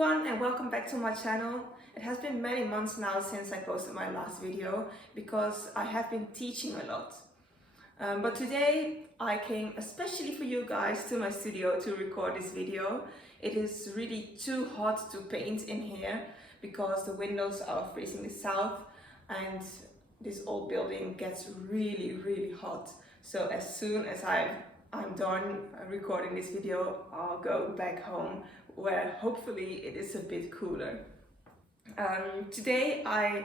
everyone and welcome back to my channel. It has been many months now since I posted my last video because I have been teaching a lot. But today I came especially for you guys to my studio to record this video. It is really too hot to paint in here because the windows are facing the south and this old building gets really hot. So as soon as I'm done recording this video, I'll go back home where hopefully it is a bit cooler. Today I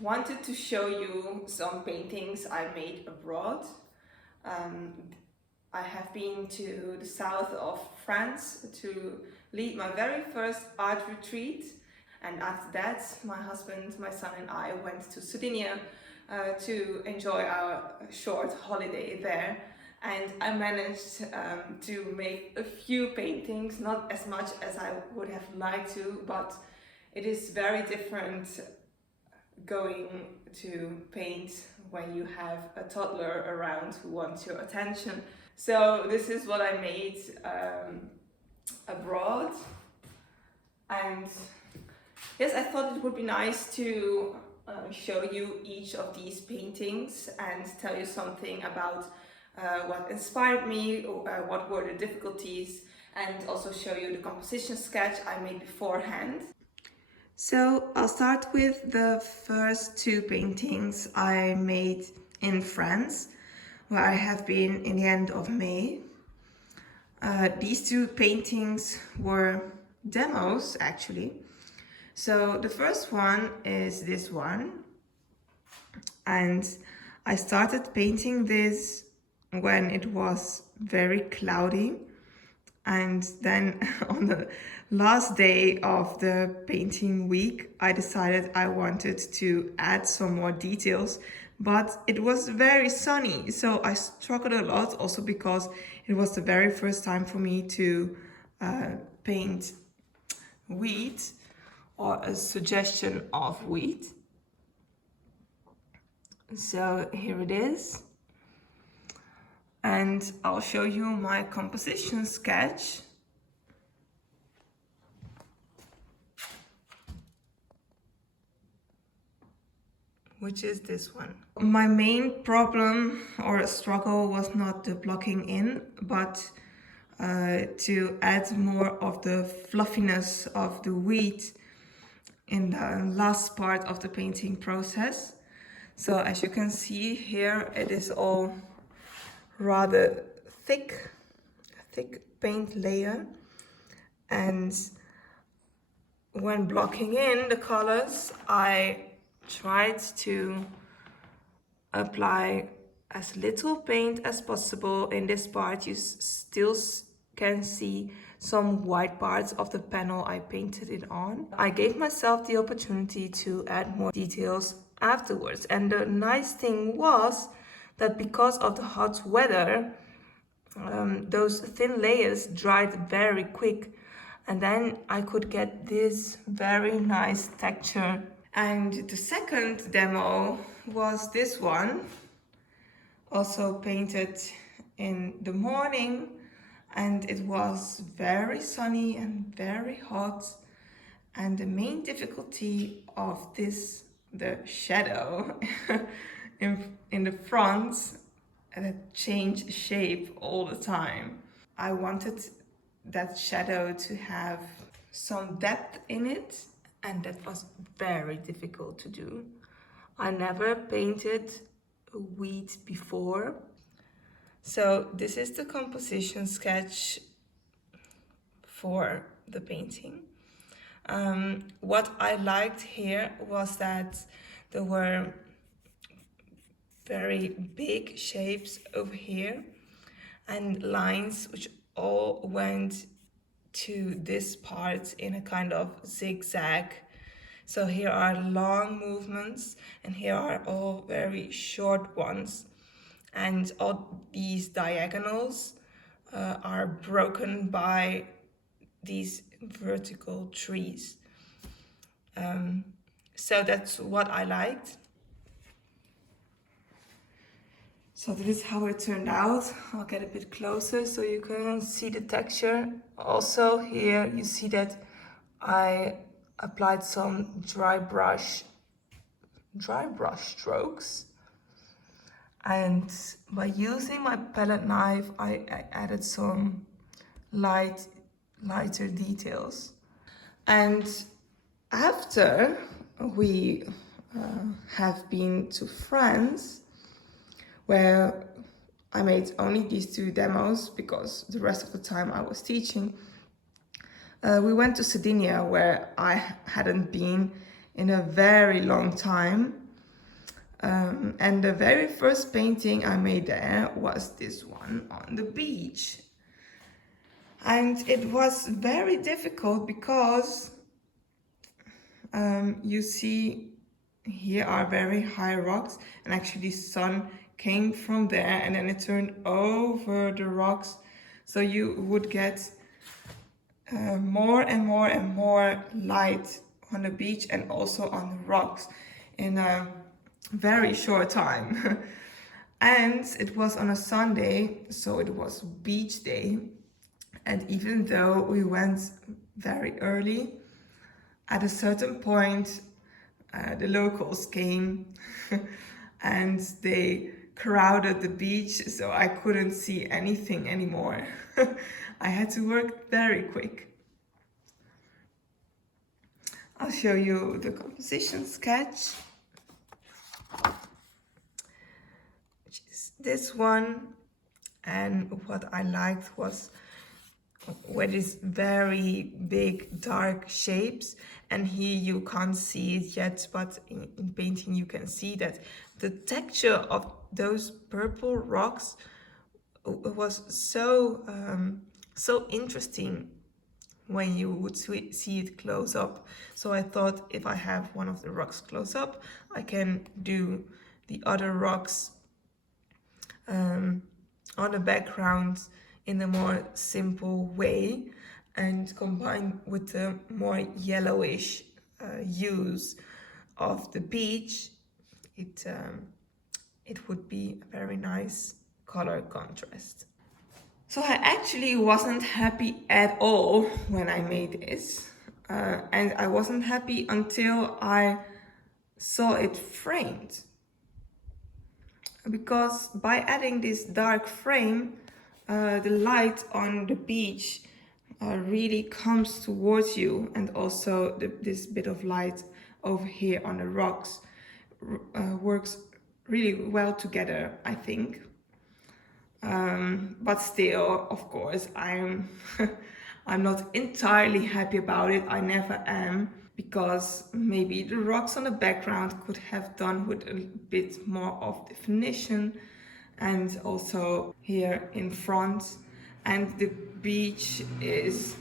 wanted to show you some paintings I made abroad. I have been to the south of France to lead my very first art retreat, and after that my husband, my son and I went to Sardinia to enjoy our short holiday there. And I managed to make a few paintings, not as much as I would have liked to, but it is very different going to paint when you have a toddler around who wants your attention. So this is what I made abroad, and yes, I thought it would be nice to show you each of these paintings and tell you something about what inspired me, what were the difficulties, and also show you the composition sketch I made beforehand. So I'll start with the first two paintings I made in France, where I have been in the end of May. These two paintings were demos actually. So the first one is this one, and I started painting this when it was very cloudy, and then on the last day of the painting week I decided I wanted to add some more details, but it was very sunny, so I struggled a lot, also because it was the very first time for me to paint wheat, or a suggestion of wheat. So here it is. And I'll show you my composition sketch. Which is this one. My main problem or struggle was not the blocking in, but to add more of the fluffiness of the wheat in the last part of the painting process. So as you can see here, it is all rather thick paint layer, and when blocking in the colors I tried to apply as little paint as possible. In this part you still can see some white parts of the panel I painted it on. I gave myself the opportunity to add more details afterwards, and the nice thing was that because of the hot weather, those thin layers dried very quick, and then I could get this very nice texture. And the second demo was this one, also painted in the morning, and it was very sunny and very hot, and the main difficulty of this, the shadow in the front, that changed shape all the time. I wanted that shadow to have some depth in it, and that was very difficult to do. I never painted wheat before. So this is the composition sketch for the painting. What I liked here was that there were very big shapes over here and lines which all went to this part in a kind of zigzag. So here are long movements and here are all very short ones, and all these diagonals are broken by these vertical trees. So that's what I liked. So this is how it turned out. I'll get a bit closer so you can see the texture. Also here you see that I applied some dry brush strokes, and by using my palette knife I added some lighter details. And after we have been to France, where I made only these 2 demos because the rest of the time I was teaching, we went to Sardinia, where I hadn't been in a very long time. And the very first painting I made there was this one on the beach. And it was very difficult because you see here are very high rocks, and actually the sun came from there and then it turned over the rocks, so you would get more and more and more light on the beach and also on the rocks in a very short time. And it was on a Sunday, so it was beach day. And even though we went very early, at a certain point the locals came and they crowded the beach, so I couldn't see anything anymore. I had to work very quick. I'll show you the composition sketch, which is this one. And what I liked was with these very big dark shapes, and here you can't see it yet, but in painting you can see that the texture of those purple rocks was so interesting when you would see it close up. So I thought, if I have one of the rocks close up, I can do the other rocks on the background in a more simple way, and combine with the more yellowish hues of the beach, it would be a very nice color contrast. So I actually wasn't happy at all when I made this, and I wasn't happy until I saw it framed. Because by adding this dark frame, the light on the beach really comes towards you, and also this bit of light over here on the rocks works really well together, I think. But still, of course, I'm I'm not entirely happy about it. I never am, because maybe the rocks on the background could have done with a bit more of definition, and also here in front. And the beach is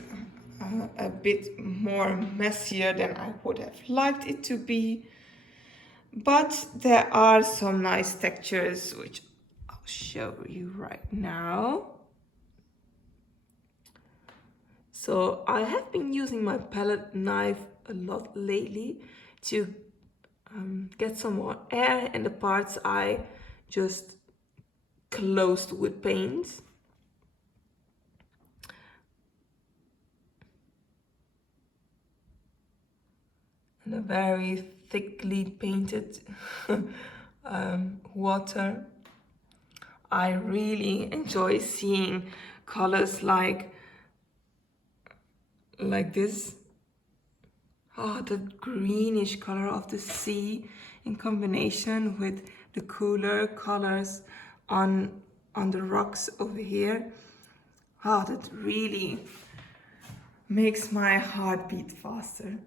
a bit more messier than I would have liked it to be. But there are some nice textures, which I'll show you right now. So I have been using my palette knife a lot lately to get some more air in the parts I just closed with paint. And a very thickly painted water. I really enjoy seeing colors like this. Oh, the greenish color of the sea in combination with the cooler colors on the rocks over here. Oh, that really makes my heart beat faster.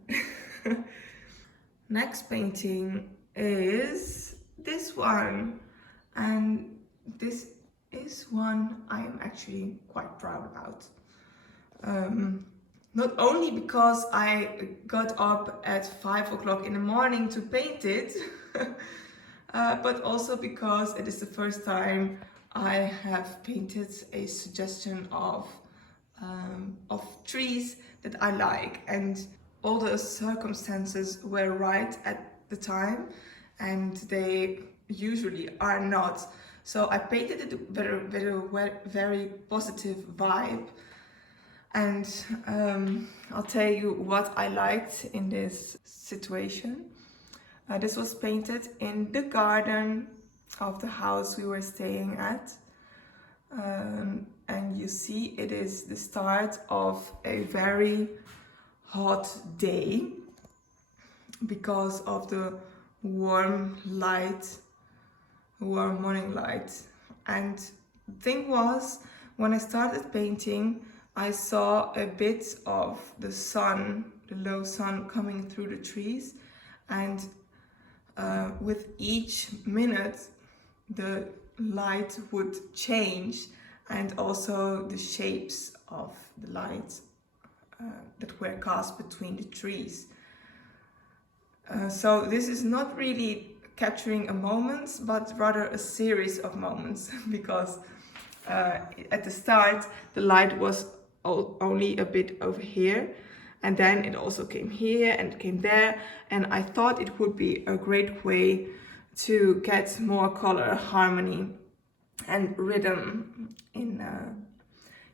Next painting is this one, and this is one I am actually quite proud about. Not only because I got up at 5 o'clock in the morning to paint it, but also because it is the first time I have painted a suggestion of trees that I like, and all the circumstances were right at the time, and they usually are not. So I painted it with a very positive vibe. And I'll tell you what I liked in this situation. This was painted in the garden of the house we were staying at. And you see it is the start of a very hot day because of the warm morning light. And the thing was, when I started painting, I saw a bit of the sun, the low sun coming through the trees, and with each minute the light would change, and also the shapes of the light that were cast between the trees. So this is not really capturing a moment, but rather a series of moments, because at the start the light was only a bit over here, and then it also came here and it came there, and I thought it would be a great way to get more color, harmony and rhythm in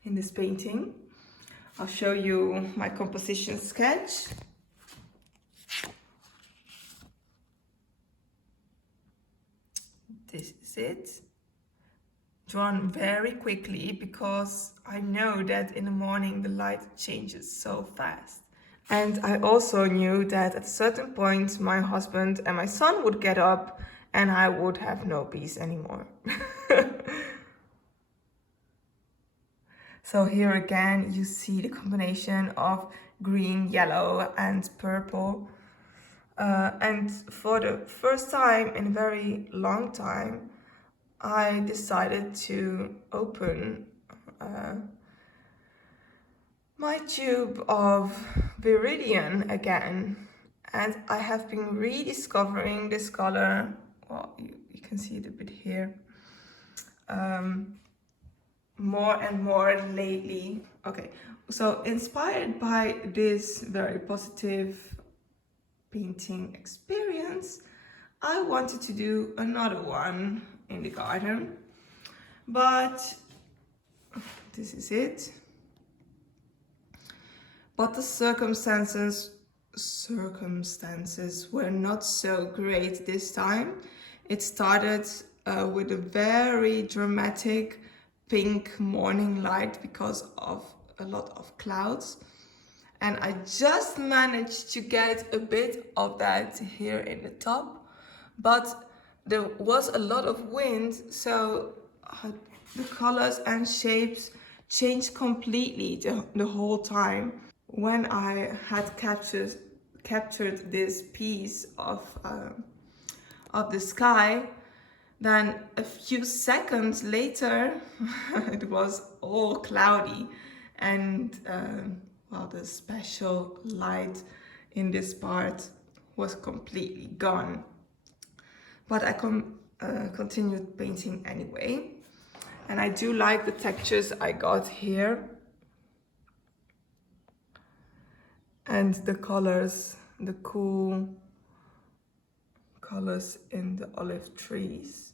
this painting. I'll show you my composition sketch. This is it. Drawn very quickly because I know that in the morning the light changes so fast. And I also knew that at a certain point my husband and my son would get up and I would have no peace anymore. So here again you see the combination of green, yellow and purple. And for the first time in a very long time, I decided to open my tube of Viridian again. And I have been rediscovering this color. Well, you can see it a bit here. More and more lately. Okay, so inspired by this very positive painting experience, I wanted to do another one in the garden, but this is it. But the circumstances were not so great this time. It started with a very dramatic pink morning light because of a lot of clouds. And I just managed to get a bit of that here in the top, but there was a lot of wind, so the colors and shapes changed completely the whole time. When I had captured this piece of the sky, then a few seconds later it was all cloudy, and well, the special light in this part was completely gone. But I continued painting anyway, and I do like the textures I got here and the colors, the cool colors in the olive trees.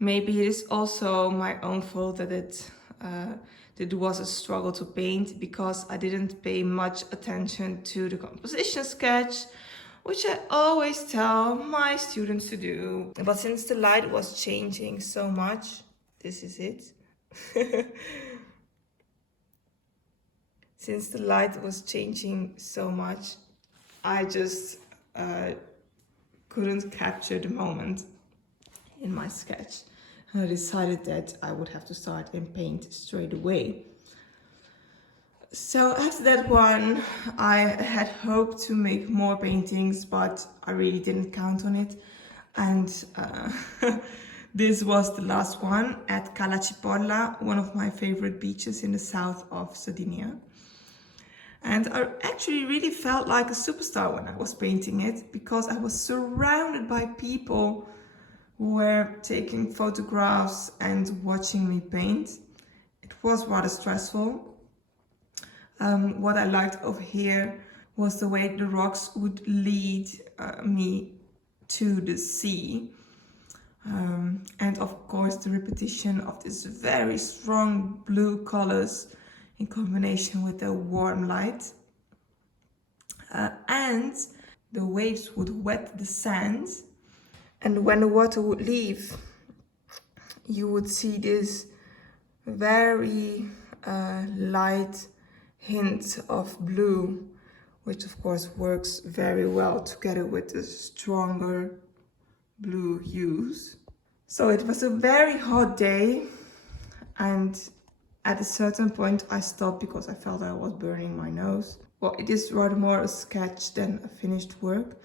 Maybe it is also my own fault that it was a struggle to paint, because I didn't pay much attention to the composition sketch, which I always tell my students to do. But since the light was changing so much, this is it. Since the light was changing so much, I just couldn't capture the moment in my sketch. I decided that I would have to start and paint straight away. So after that one, I had hoped to make more paintings, but I really didn't count on it. And this was the last one at Cala Cipolla, one of my favorite beaches in the south of Sardinia. And I actually really felt like a superstar when I was painting it, because I was surrounded by people who were taking photographs and watching me paint. It was rather stressful. What I liked over here was the way the rocks would lead me to the sea. And of course the repetition of these very strong blue colors in combination with the warm light. And the waves would wet the sand, and when the water would leave, you would see this very light hint of blue, which of course works very well together with the stronger blue hues. So it was a very hot day, and at a certain point I stopped because I felt I was burning my nose. Well, it is rather more a sketch than a finished work,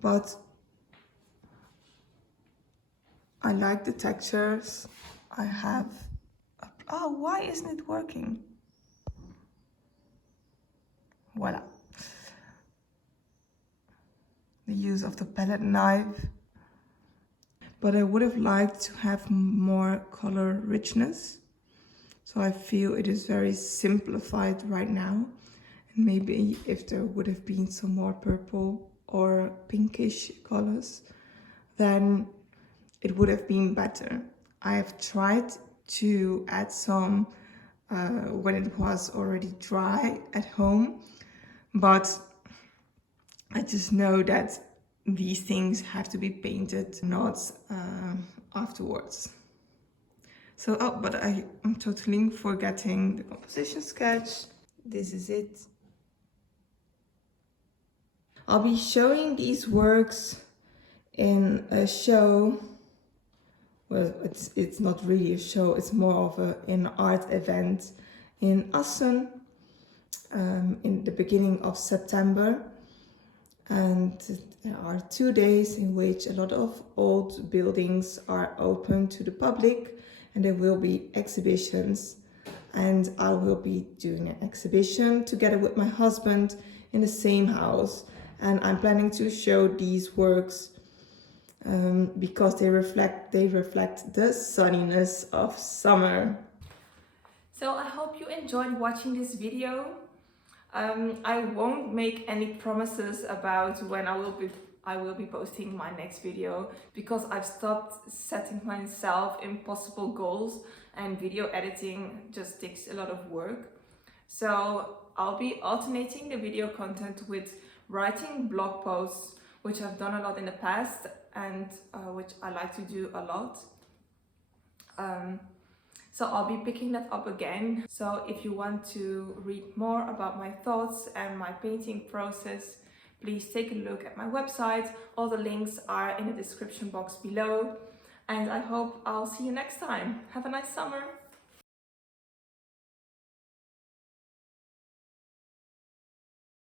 but I like the textures. I have... Oh, why isn't it working? Voila. The use of the palette knife. But I would have liked to have more color richness. So I feel it is very simplified right now. And maybe if there would have been some more purple or pinkish colors, then it would have been better. I have tried to add some when it was already dry at home, but I just know that these things have to be painted, not afterwards. So, oh, but I'm totally forgetting the composition sketch. This is it. I'll be showing these works in a show. Well, it's not really a show, it's more of an art event in Assen in the beginning of September. And there are 2 days in which a lot of old buildings are open to the public, and there will be exhibitions. And I will be doing an exhibition together with my husband in the same house. And I'm planning to show these works because they reflect the sunniness of summer. So I hope you enjoyed watching this video. I won't make any promises about when I will be posting my next video, because I've stopped setting myself impossible goals, and video editing just takes a lot of work. So I'll be alternating the video content with writing blog posts, which I've done a lot in the past and which I like to do a lot. So I'll be picking that up again. So if you want to read more about my thoughts and my painting process, please take a look at my website. All the links are in the description box below. And I hope I'll see you next time. Have a nice summer.